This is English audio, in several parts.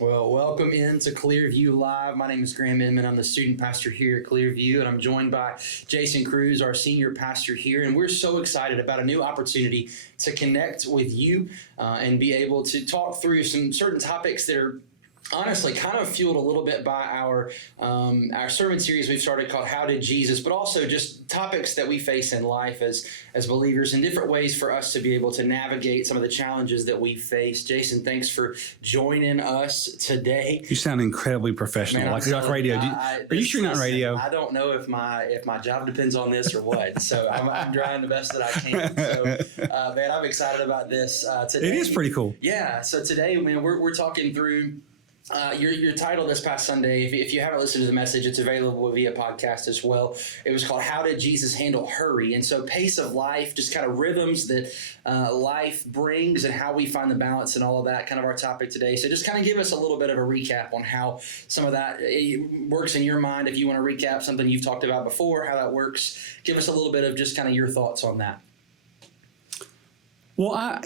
Well, welcome into ClearView Live. My name is Inman. I'm the student pastor here at ClearView, and I'm joined by Jason Cruz, our senior pastor here. And we're so excited about a new opportunity to connect with you and be able to talk through some certain topics that are honestly kind of fueled a little bit by our sermon series we've started called How Did Jesus, but also just topics that we face in life as believers and different ways for us to be able to navigate some of the challenges that we face. Jason, thanks for joining us today. You sound incredibly professional, Man, like radio. Are you sure you're not radio? I don't know if my job depends on this or what, so I'm trying the best that I can. So, man, I'm excited about this today. It is pretty cool. Yeah, so today, man, we're talking through your title this past Sunday. If you haven't listened to the message, it's available via podcast as well. It was called How Did Jesus Handle Hurry? And so pace of life, just kind of rhythms that life brings and how we find the balance and all of that, kind of our topic today. So just kind of give us a little bit of a recap on how some of that works in your mind. If you want to recap something you've talked about before, how that works, give us a little bit of just kind of your thoughts on that. Well,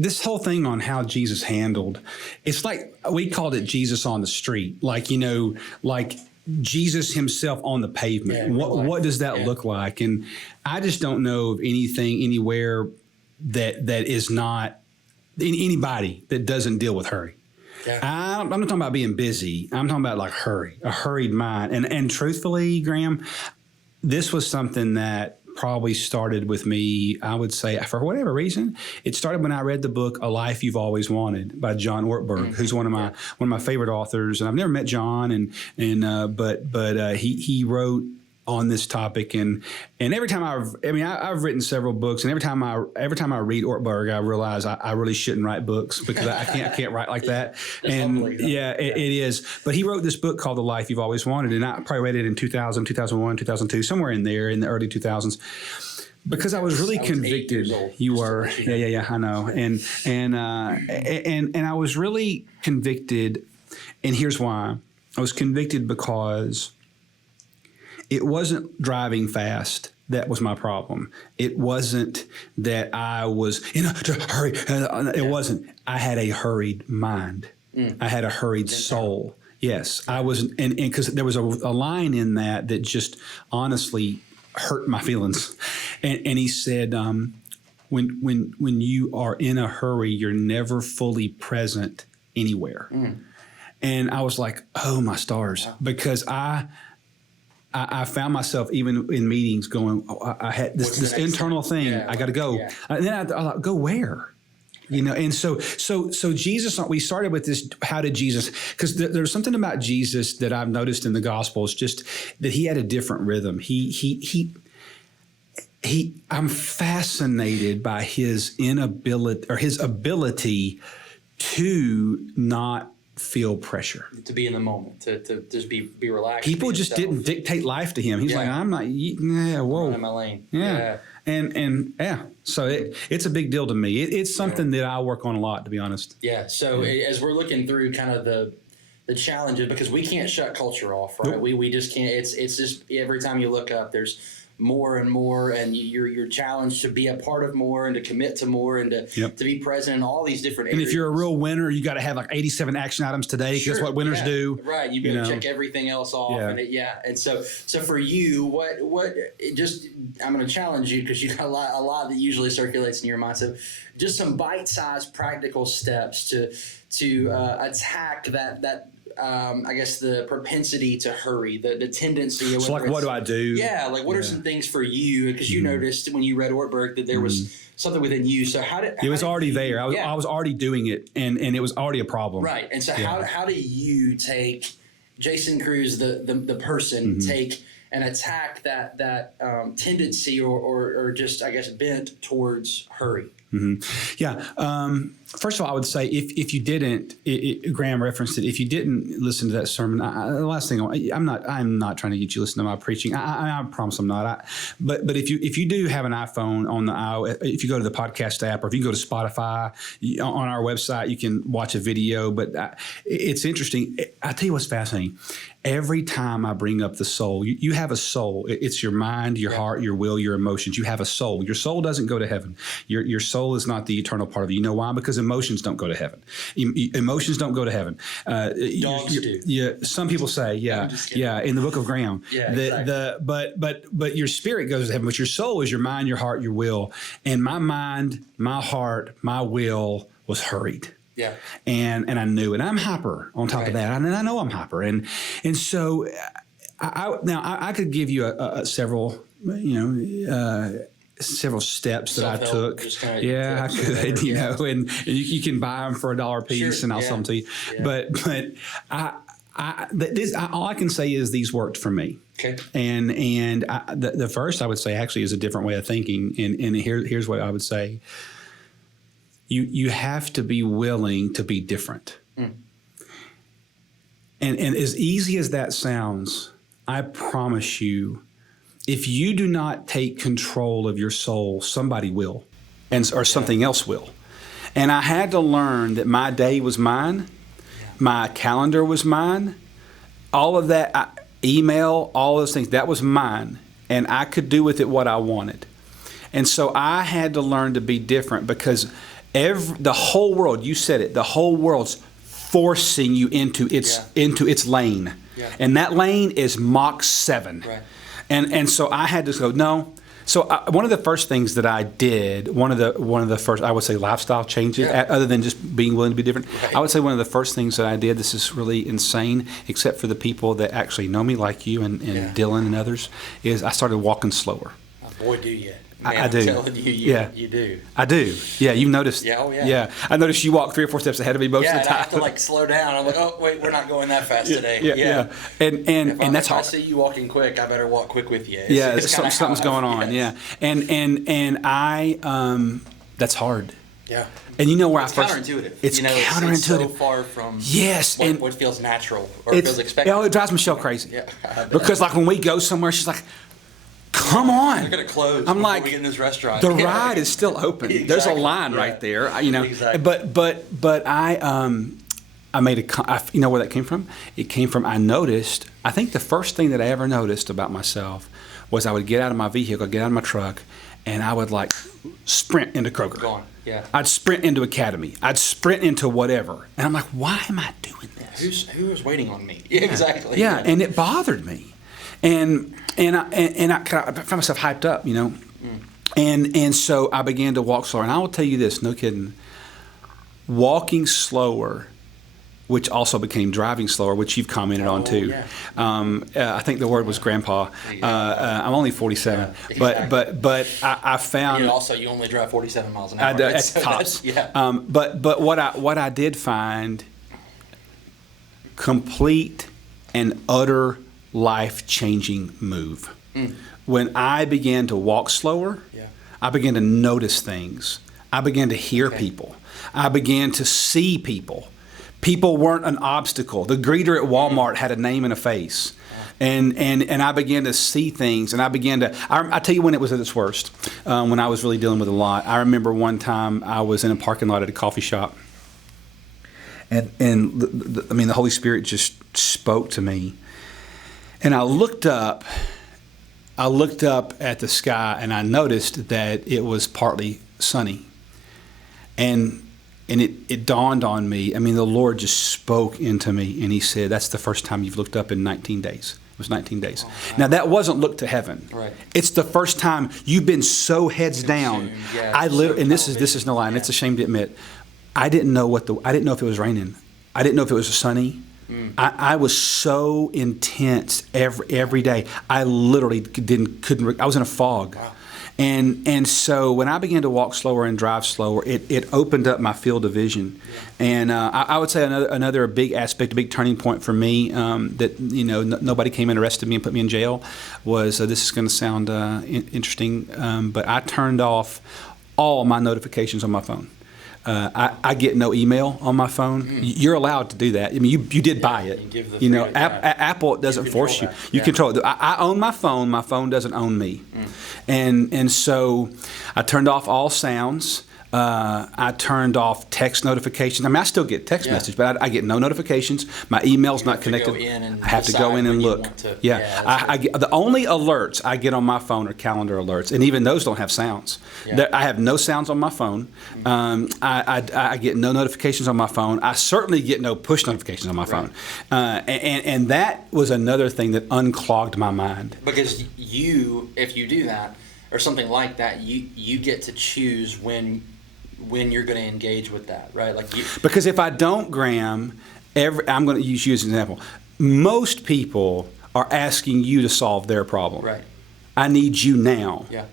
this whole thing on how Jesus handled, it's like we called it Jesus on the street, like Jesus himself on the pavement. Yeah, what does that look like? And I just don't know of anything anywhere that is not anybody that doesn't deal with hurry. Yeah. I'm not talking about being busy. I'm talking about like a hurried mind. And truthfully, Graham, this was something that probably started with me, I would say, for whatever reason. It started when I read the book A Life You've Always Wanted by John Ortberg, who's one of my favorite authors. And I've never met John, but he wrote on this topic, and every time I've written several books, and every time I read Ortberg, I realize I really shouldn't write books because I can't write like that. It is. But he wrote this book called The Life You've Always Wanted, and I probably read it in 2000, 2001, 2002, somewhere in there in the early 2000s. Because I was really convicted. You were, yeah. I know, and I was really convicted, and here's why. I was convicted because it wasn't driving fast that was my problem. It wasn't that I was in a hurry. It wasn't. I had a hurried mind. I had a hurried soul. Yes, I was, and because there was a line in that just honestly hurt my feelings. And he said, when you are in a hurry, you're never fully present anywhere. And I was like, oh my stars, because I found myself even in meetings going, I had this internal thing. I got to go. Yeah. And then I thought, go where? And so Jesus, we started with this, how did Jesus, because there's something about Jesus that I've noticed in the Gospels, just that he had a different rhythm. I'm fascinated by his inability or his ability to not feel pressure, to be in the moment, to just be relaxed. People just didn't dictate life to him. He's like, I'm not. Whoa, I'm in my lane. Yeah. And so it's a big deal to me. It's something that I work on a lot, to be honest. Yeah. So as we're looking through kind of the challenges, because we can't shut culture off, right? Nope. We just can't. It's just every time you look up, there's more and more, and you're challenged to be a part of more and to commit to more and to be present in all these different areas. And if you're a real winner, you got to have like 87 action items today because that's what winners do. Right. You got to check everything else off. Yeah. And so for you, what I'm going to challenge you because you got a lot that usually circulates in your mind. So just some bite-sized practical steps to attack that I guess the propensity to hurry, the tendency. So like, what do I do? Yeah, like what are some things for you? Because you noticed when you read Ortberg that there was something within you. So it was already there. I was already doing it, and it was already a problem. Right. And so how do you take Jason Cruz, the person, take and attack that tendency or just, I guess, bent towards hurry? Yeah. First of all, I would say if you didn't, Graham referenced it. If you didn't listen to that sermon, the last thing I'm not trying to get you to listen to my preaching. I promise I'm not. But if you do have an iPhone on if you go to the podcast app, or if you can go to Spotify on our website, you can watch a video. But it's interesting. I tell you what's fascinating. every time I bring up the soul, you have a soul. It's your mind, your heart, your will, your emotions. You have a soul. Your soul doesn't go to heaven. Your soul is not the eternal part of you. You know why? Because emotions don't go to heaven. Emotions don't go to heaven. Dogs do. Yeah, some people say, in the book of Graham. But your spirit goes to heaven, but your soul is your mind, your heart, your will. And my mind, my heart, my will was hurried. Yeah. And I knew it. I'm hyper on top of that. And I know I'm hyper. And so I could give you several, several steps that I took. I could, and you can buy them for $1 a piece and I'll sell them to you. Yeah. But all I can say is these worked for me. Okay. And the first I would say actually is a different way of thinking. And here's what I would say. You have to be willing to be different. Mm. And as easy as that sounds, I promise you, if you do not take control of your soul, somebody will, or something else will. And I had to learn that my day was mine, my calendar was mine, all of that, email, all those things, that was mine, and I could do with it what I wanted. And so I had to learn to be different because the whole world, you said it, the whole world's forcing you into its lane. Yeah. And that lane is Mach 7. Right. And so I had to go, no. So one of the first things that I did, one of the first, I would say, lifestyle changes, other than just being willing to be different, I would say one of the first things that I did, this is really insane, except for the people that actually know me like you and Dylan and others, is I started walking slower. Oh, boy, do you. Man, I do. I'm telling you, you do. I do. Yeah, you've noticed. Yeah, oh yeah. Yeah, I noticed you walk 3 or 4 steps ahead of me most of the time. I have to slow down. I'm like, oh wait, we're not going that fast today. Yeah. And that's hard. If I see you walking quick, I better walk quick with you. Something's going on. Yes. Yeah, and I that's hard. Yeah. And you know where it's counterintuitive. It's counterintuitive. It's so far from what feels natural or feels expected. It drives Michelle crazy. Yeah. Because when we go somewhere, she's like, come on. They're going to close I'm before we get in this restaurant. The ride is still open. Exactly. There's a line right there, Exactly. But I made you know where that came from? It came from, I think the first thing that I ever noticed about myself was I would get out of my vehicle, get out of my truck, and I would sprint into Kroger. Gone. Yeah. I'd sprint into Academy. I'd sprint into whatever. And I'm like, why am I doing this? Who is waiting on me? Yeah, exactly. Yeah, and it bothered me. And I found myself hyped up, and so I began to walk slower. And I will tell you this, no kidding, walking slower, which also became driving slower, which you've commented on too. Yeah. I think the word was grandpa. I'm only 47, but I found. You only drive 47 miles an hour. That's tops. But what I did find, complete and utter life-changing move. When I began to walk slower, I began to notice things. I began to hear people. I began to see people. People weren't an obstacle. The greeter at Walmart had a name and a face. And I began to see things, and I tell you when it was at its worst, when I was really dealing with a lot. I remember one time I was in a parking lot at a coffee shop, and the Holy Spirit just spoke to me. And I looked up at the sky, and I noticed that it was partly sunny. And it dawned on me. I mean, the Lord just spoke into me, and He said, "That's the first time you've looked up in 19 days." It was 19 days. Oh, wow. Now, that wasn't look to heaven. Right. It's the first time you've been so heads down. And this is no lie, and it's a shame to admit, I didn't know if it was raining. I didn't know if it was sunny. I was so intense every day. I literally couldn't. I was in a fog. Wow. And so when I began to walk slower and drive slower, it opened up my field of vision. Yeah. And I would say another big aspect, a big turning point for me that nobody came and arrested me and put me in jail was this is going to sound interesting, but I turned off all my notifications on my phone. I get no email on my phone. You're allowed to do that. I mean, you did buy it. Apple doesn't force you. You control it. I own my phone. My phone doesn't own me. And so I turned off all sounds. I turned off text notifications. I mean, I still get text messages, but I get no notifications. My email's not connected. I have to go in and look. I get, the only alerts I get on my phone are calendar alerts, and even those don't have sounds. I have no sounds on my phone. I get no notifications on my phone. I certainly get no push notifications on my phone. And that was another thing that unclogged my mind. Because if you do that or something like that, you get to choose when you're going to engage with that, right? Because if I don't, Graham, I'm going to use you as an example. Most people are asking you to solve their problem. Right. I need you now. Yeah.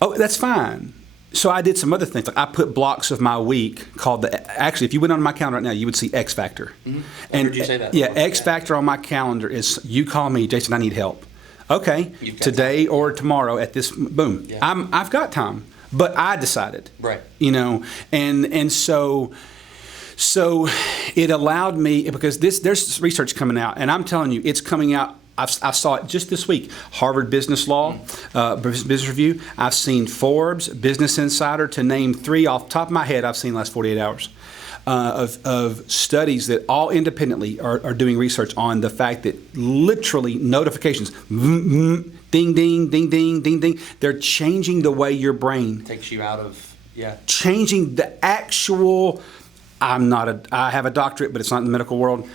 Oh, that's fine. So I did some other things. Like I put blocks of my week called actually, if you went on my calendar right now, you would see X Factor. Mm-hmm. And heard you say that. Yeah, X Factor on my calendar is you call me, Jason, I need help. Okay, today or tomorrow at this, boom. Yeah. I've got time. But I decided, right? And so it allowed me, because there's research coming out, and I'm telling you, it's coming out. I saw it just this week. Harvard Business Law, Business Review. I've seen Forbes, Business Insider, to name 3 off the top of my head. I've seen the last 48 hours of studies that all independently are doing research on the fact that literally notifications. Ding, ding, ding, ding, ding, ding. They're changing the way your brain takes you out of, changing the actual, I have a doctorate, but it's not in the medical world.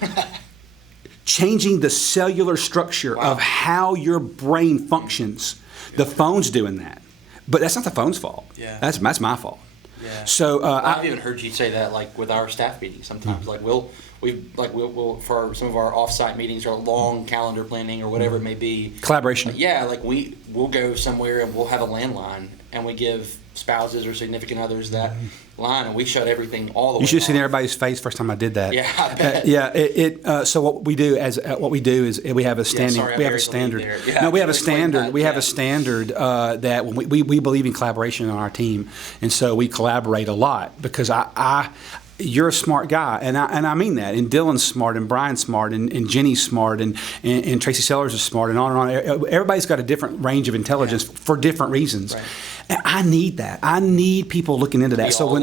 Changing the cellular structure of how your brain functions. The phone's doing that. But that's not the phone's fault. Yeah. That's my fault. Yeah. So I've even heard you say that, like with our staff meetings sometimes. Like we'll for some of our offsite meetings or long calendar planning or whatever it may be. Collaboration. Like we'll go somewhere and we'll have a landline and we give spouses or significant others that line and we shut everything all the way. You should have seen off. Everybody's face first time I did that. Yeah, I bet. So what we do is we have a standing. Sorry, we have a standard. Yeah, no, we have a standard. We have a standard that when we believe in collaboration on our team, and so we collaborate a lot because you're a smart guy, and I mean that. And Dylan's smart, and Brian's smart, and Jenny's smart, and Tracy Sellers is smart, and on and on. Everybody's got a different range of intelligence for different reasons. Right. And I need that. I need people looking into that. So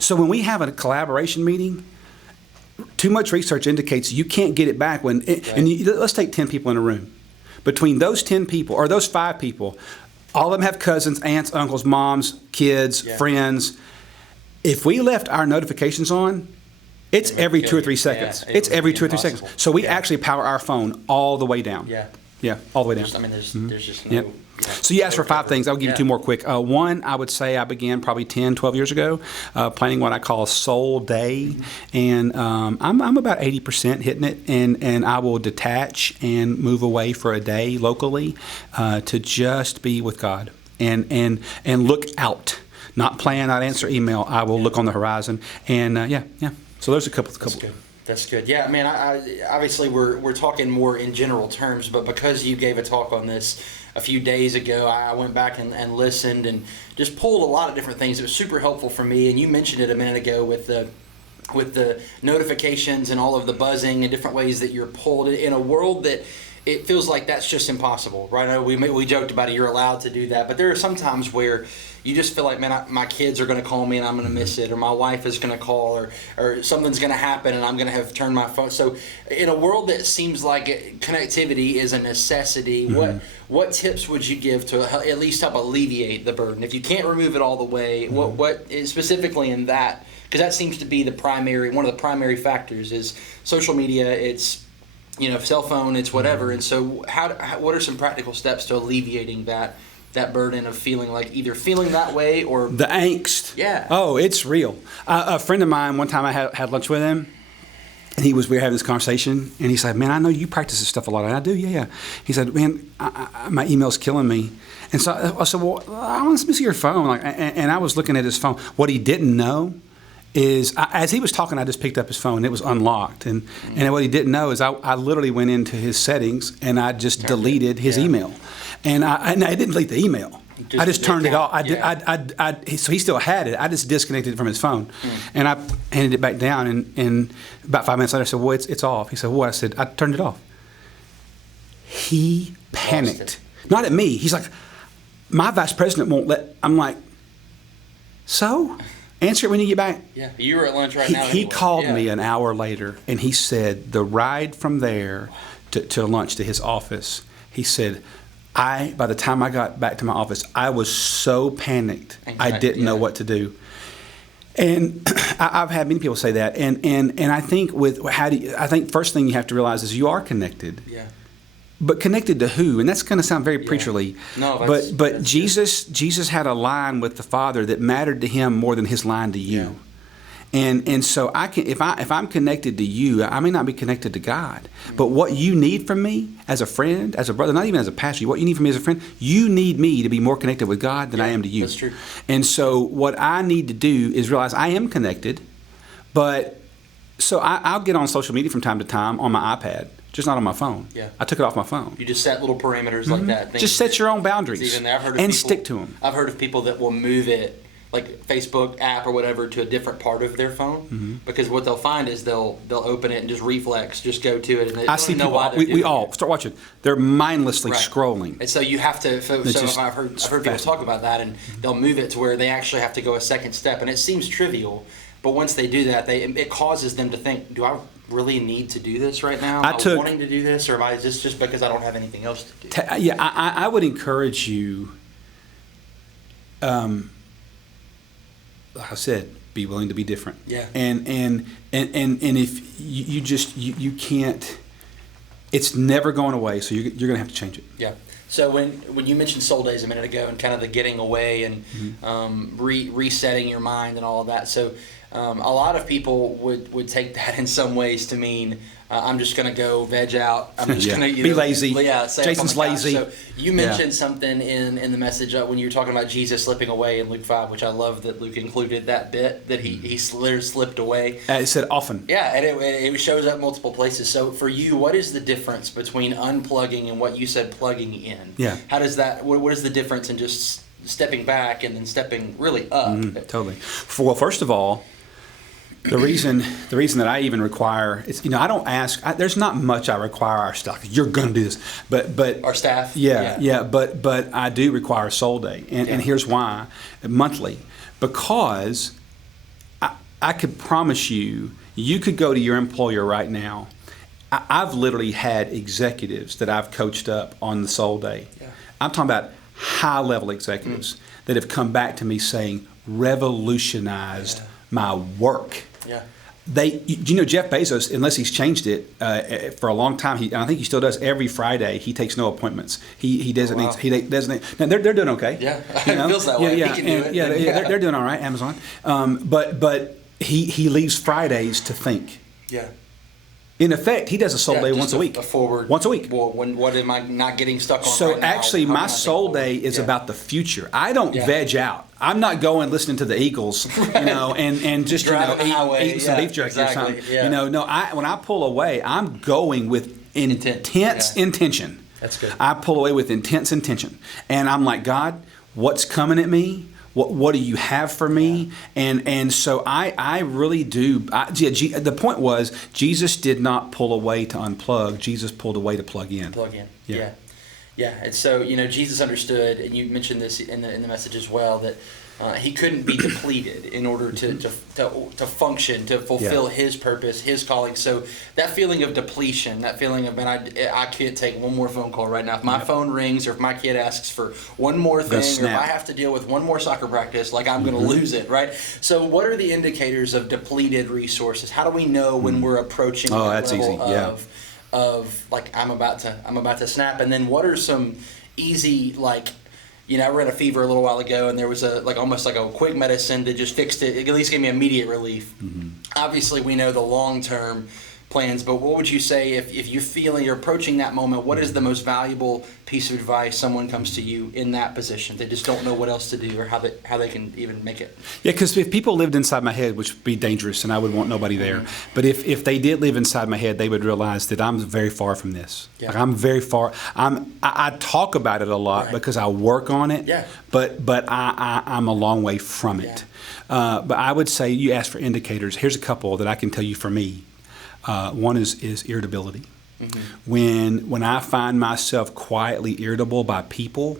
so when we have a collaboration meeting, too much research indicates you can't get it back when. Let's take 10 people in a room. Between those 10 people or those 5 people, all of them have cousins, aunts, uncles, moms, kids, friends. If we left our notifications on, it's every 2 or 3 seconds. It's every 2 or 3 seconds. So we actually power our phone all the way down. Yeah, all the way down. There's just no. So you asked for 5 things. I'll give you 2 more quick. One, I would say I began probably 10, 12 years ago planning what I call a soul day. And I'm about 80% hitting it. And I will detach and move away for a day locally to just be with God and look out. Not plan, not answer email. I will look on the horizon. And so there's a couple. That's good. Yeah, man, I obviously we're talking more in general terms, but because you gave a talk on this a few days ago, I went back and listened and just pulled a lot of different things. It was super helpful for me, and you mentioned it a minute ago with the notifications and all of the buzzing and different ways that you're pulled in a world that it feels like that's just impossible, right? I know we joked about it, you're allowed to do that, but there are some times where you just feel like, man, my kids are going to call me and I'm going to miss it, or my wife is going to call, or something's going to happen and I'm going to have turned my phone. So in a world that seems like connectivity is a necessity, what tips would you give to at least help alleviate the burden? If you can't remove it all the way, what specifically in that, because that seems to be one of the primary factors is social media, it's cell phone, it's whatever. And so what are some practical steps to alleviating that burden of feeling that way or the angst? Yeah. Oh, it's real. A friend of mine, one time I had lunch with him, and we were having this conversation, and he said, "Man, I know you practice this stuff a lot." And I do, yeah. He said, "Man, my email's killing me." And so I said, "Well, I want to see your phone." And I was looking at his phone. What he didn't know is, as he was talking, I just picked up his phone. It was unlocked, and what he didn't know is I literally went into his settings and I just deleted his email, and I didn't delete the email. I just turned it off. So he still had it. I just disconnected it from his phone, and I handed it back down. And about 5 minutes later, I said, "Well, it's off." He said, "What?" I said, "I turned it off." He panicked, not at me. He's like, "My vice president won't let." I'm like, "So?" Answer it when you get back. Yeah, you were at lunch right now. He anyway. called Yeah. me an hour later, and he said the ride from there to lunch to his office, he said, by the time I got back to my office, I was so panicked, I didn't know what to do. And I've had many people say that, and I think I think first thing you have to realize is you are connected. Yeah. But connected to who? And that's going to sound very preacherly. No, but Jesus had a line with the Father that mattered to him more than his line to you. Yeah. And so I can if I'm connected to you, I may not be connected to God. Mm-hmm. But what you need from me as a friend, as a brother, not even as a pastor, what you need from me as a friend, you need me to be more connected with God than I am to you. That's true. And so what I need to do is realize I am connected, but so I'll get on social media from time to time on my iPad. Just not on my phone. Yeah. I took it off my phone. You just set little parameters like that. Just set your own boundaries even there. stick to them. I've heard of people that will move it, like Facebook app or whatever, to a different part of their phone because what they'll find is they'll open it and just reflex, just go to it, and they don't know why they're doing we all start watching. They're mindlessly Right. scrolling. And so you have to. So I've heard people talk about that, and they'll move it to where they actually have to go a second step, and it seems trivial, but once they do that, it causes them to think, do I really need to do this right now? Am I wanting to do this, or is this just because I don't have anything else to do? I would encourage you, like I said, be willing to be different. Yeah. And if you can't, it's never going away, so you're going to have to change it. Yeah. So when you mentioned soul days a minute ago and kind of the getting away and resetting your mind and all of that, so a lot of people would take that in some ways to mean I'm just going to go veg out. I'm just going to be lazy. Yeah, Jason's lazy. So you mentioned something in the message when you were talking about Jesus slipping away in Luke 5, which I love that Luke included that bit that he slipped away. It said often. Yeah, and it shows up multiple places. So for you, what is the difference between unplugging and what you said plugging in? Yeah. How does that? What is the difference in just stepping back and then stepping really up? Totally. Well, first of all, the reason that I even require it's I don't ask. There's not much I require our staff. You're going to do this, but our staff. Yeah. But I do require a soul day, and here's why: monthly, because I could promise you could go to your employer right now. I've literally had executives that I've coached up on the soul day. Yeah. I'm talking about high level executives that have come back to me saying revolutionized my work. Yeah. Jeff Bezos, unless he's changed it for a long time, and I think he still does. Every Friday, he takes no appointments. He designates. Wow. He designates. Now they're doing okay. Yeah, it feels that way. Yeah, he can do it. Yeah, they're doing all right. Amazon, but he leaves Fridays to think. Yeah. In effect, he does a soul day once a week. Once a week. Well, what am I not getting stuck on? So right now? actually, my soul day is about the future. I don't veg out. I'm not going listening to the Eagles, and just eating some beef jerky or something. Yeah. No. When I pull away, I'm going with intense intention. That's good. I pull away with intense intention, and I'm like, God, what's coming at me? What do you have for me? And so I really do. The point was Jesus did not pull away to unplug. Jesus pulled away to plug in. Plug in. Yeah. And so Jesus understood, and you mentioned this in the message as well, that he couldn't be depleted in order to function, to fulfill his purpose, his calling. So that feeling of depletion, that feeling of, man, I can't take one more phone call right now. If my phone rings, or if my kid asks for one more thing, or if I have to deal with one more soccer practice, like I'm going to lose it, right? So what are the indicators of depleted resources? How do we know when we're approaching that level of like I'm about to snap? And then what are some easy, like, I ran a fever a little while ago, and there was almost like a quick medicine that just fixed it. It at least gave me immediate relief. Obviously, we know the long-term plans, but what would you say if you feel you're approaching that moment? What is the most valuable piece of advice someone comes to you in that position? They just don't know what else to do or how they can even make it. Yeah, because if people lived inside my head, which would be dangerous, and I would want nobody there. But if they did live inside my head, they would realize that I'm very far from this. Yeah. Like I'm very far. I talk about it a lot because I work on it. Yeah. But I'm a long way from it. But I would say you asked for indicators. Here's a couple that I can tell you for me. One is irritability. When I find myself quietly irritable by people,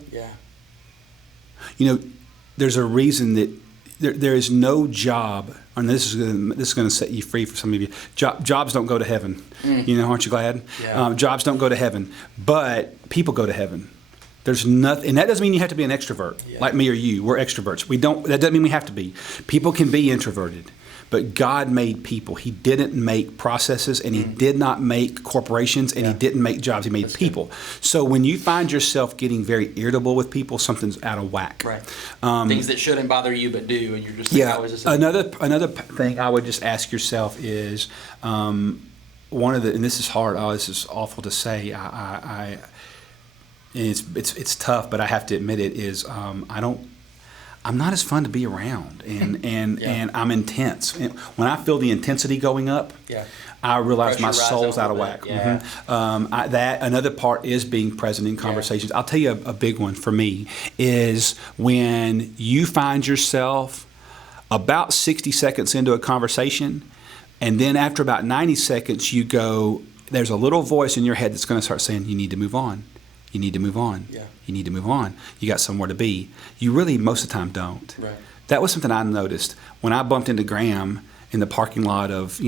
there's a reason that there is no job, and this is going to set you free for some of you. Jobs don't go to heaven. Aren't you glad? Yeah. Jobs don't go to heaven, but people go to heaven. There's nothing, and that doesn't mean you have to be an extrovert like me or you. We're extroverts. That doesn't mean we have to be. People can be introverted, but God made people. He didn't make processes, and He did not make corporations, and He didn't make jobs. He made people. Good. So when you find yourself getting very irritable with people, something's out of whack. Right. Things that shouldn't bother you but do, and you're just Another thing I would just ask yourself is one of the, and this is hard. Oh, this is awful to say. And it's tough, but I have to admit it is I'm not as fun to be around, and I'm intense. And when I feel the intensity going up, I realize my soul's out of whack. Yeah. That another part is being present in conversations. Yeah. I'll tell you a big one for me is when you find yourself about 60 seconds into a conversation, and then after about 90 seconds, you go, there's a little voice in your head that's going to start saying, you need to move on. You need to move on. Yeah. You need to move on. You got somewhere to be. You really, most of the time, don't. Right. That was something I noticed when I bumped into Graham in the parking lot of,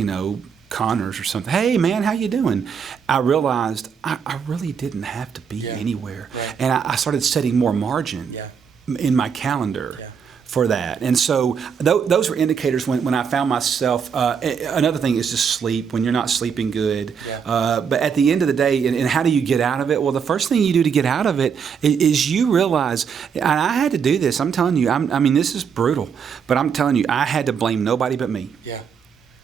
Connors or something. Hey, man, how you doing? I realized I really didn't have to be anywhere. Right. And I started setting more margin in my calendar. Yeah. For that. And so those were indicators when I found myself, another thing is just sleep, when you're not sleeping good. Yeah. But at the end of the day, and how do you get out of it? Well, the first thing you do to get out of it is you realize, and I had to do this, I'm telling you, this is brutal, but I'm telling you, I had to blame nobody but me. Yeah.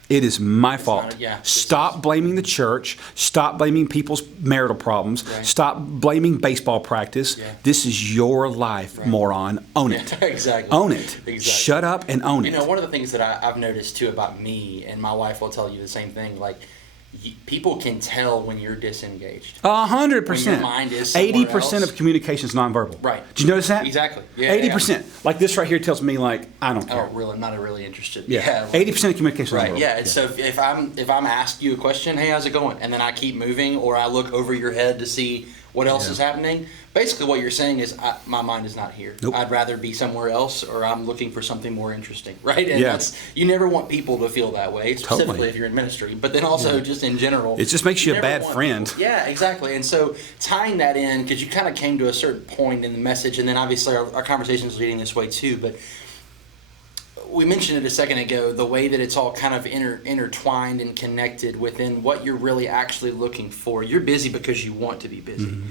It is my fault. Stop blaming the church. Stop blaming people's marital problems. Right. Stop blaming baseball practice. Yeah. This is your life, moron. Own it. Exactly. Own it. Exactly. Shut up and own it. One of the things that I've noticed too about me, and my wife will tell you the same thing, like, people can tell when you're disengaged. 100%. Your mind is 80% of communication is nonverbal. Right. Did you notice that? Exactly. Yeah. 80%. Yeah. Like this right here tells me, like, I don't care. Oh, really? I'm not really interested. Yeah. 80% of communication is nonverbal. Right. Yeah. And so if I'm asked you a question, hey, how's it going? And then I keep moving, or I look over your head to see what else is happening. Basically, what you're saying is my mind is not here. Nope. I'd rather be somewhere else, or I'm looking for something more interesting, right? And that's, you never want people to feel that way, specifically if you're in ministry, but then also just in general. It just makes you a bad friend. Yeah, exactly. And so tying that in, because you kind of came to a certain point in the message, and then obviously our conversation is leading this way too, but we mentioned it a second ago, the way that it's all kind of intertwined and connected within what you're really actually looking for. You're busy because you want to be busy. Mm-hmm.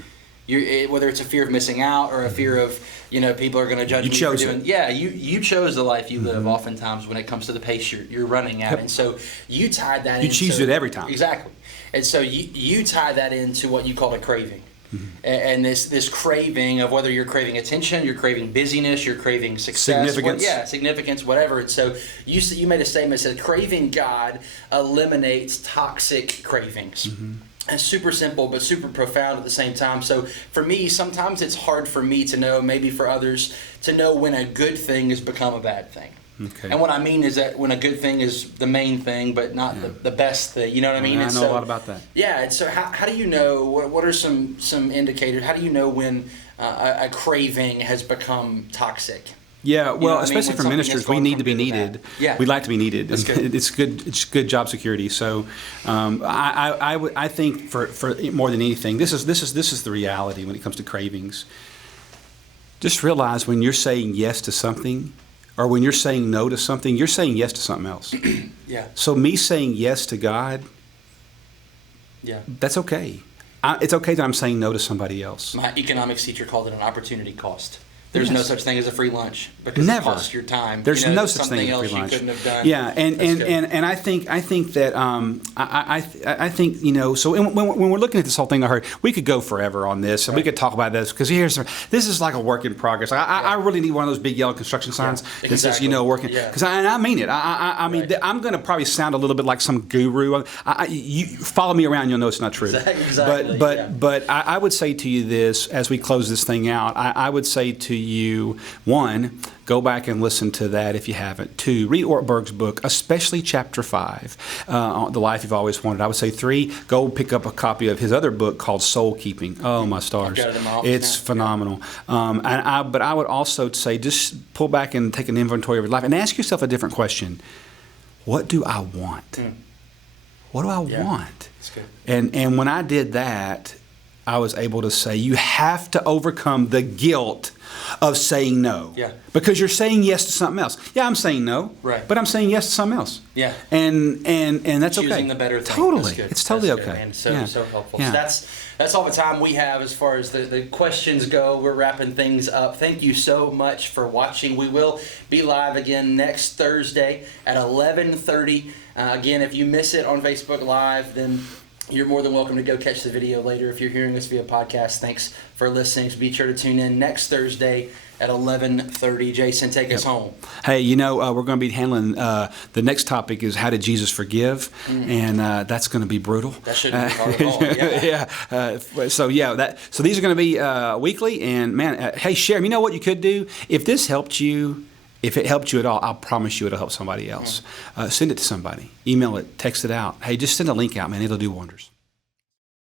Whether it's a fear of missing out or a fear of, people are going to judge me for doing. Yeah, you chose the life you live. Oftentimes when it comes to the pace you're running at, and so you tied that. You choose it every time. Exactly, and so you tie that into what you call a craving. Mm-hmm. And this craving of whether you're craving attention, you're craving busyness, you're craving success, significance, whatever. And so you made a statement that said craving God eliminates toxic cravings. Mm-hmm. It's super simple, but super profound at the same time. So for me, sometimes it's hard for me to know, maybe for others, to know when a good thing has become a bad thing. Okay. And what I mean is that when a good thing is the main thing, but not the best thing. You know what I mean? I know a lot about that. Yeah. And so how do you know, what are some indicators? How do you know when a craving has become toxic? Yeah, well, especially for ministers, we need to be needed. Yeah. We like to be needed. That's good. It's good. It's good job security. So, I think for more than anything, this is the reality when it comes to cravings. Just realize when you're saying yes to something, or when you're saying no to something, you're saying yes to something else. Yeah. So me saying yes to God, that's okay. It's okay that I'm saying no to somebody else. My economics teacher called it an opportunity cost. There's no such thing as a free lunch because it costs your time. There's no such thing as a free lunch. Something else you couldn't have done. Yeah, and I think that I think So when we're looking at this whole thing, I heard we could go forever on this, and we could talk about this because this is like a work in progress. I really need one of those big yellow construction signs that says working. Because I mean it. I mean I'm going to probably sound a little bit like some guru. You follow me around, you'll know it's not true. Exactly. But I would say to you this as we close this thing out. I would say to you, one, go back and listen to that if you haven't. Two, read Ortberg's book, especially chapter 5, The Life You've Always Wanted. I would say 3, go pick up a copy of his other book called Soul Keeping. Oh, my stars. I've got it in my office It's now. phenomenal. But I would also say just pull back and take an inventory of your life and ask yourself a different question. What do I want? What do I want? That's good. And when I did that, I was able to say, you have to overcome the guilt of saying no. Yeah. Because you're saying yes to something else. Yeah, I'm saying no. Right. But I'm saying yes to something else. Yeah. And that's okay. Choosing the better thing. Totally. That's good. It's totally That's good, okay. man. So helpful. Yeah. So that's all the time we have as far as the questions go. We're wrapping things up. Thank you so much for watching. We will be live again next Thursday at 11:30. Again, if you miss it on Facebook Live, then you're more than welcome to go catch the video later. If you're hearing this via podcast, thanks for listening. So be sure to tune in next Thursday at 11:30. Jason, take us home. Hey, we're going to be handling the next topic is how did Jesus forgive, and that's going to be brutal. That shouldn't be hard at all. Yeah. So these are going to be weekly, and man, hey, share 'em. You know what you could do if this helped you. If it helped you at all, I'll promise you it'll help somebody else. Send it to somebody. Email it, text it out. Hey, just send a link out, man. It'll do wonders.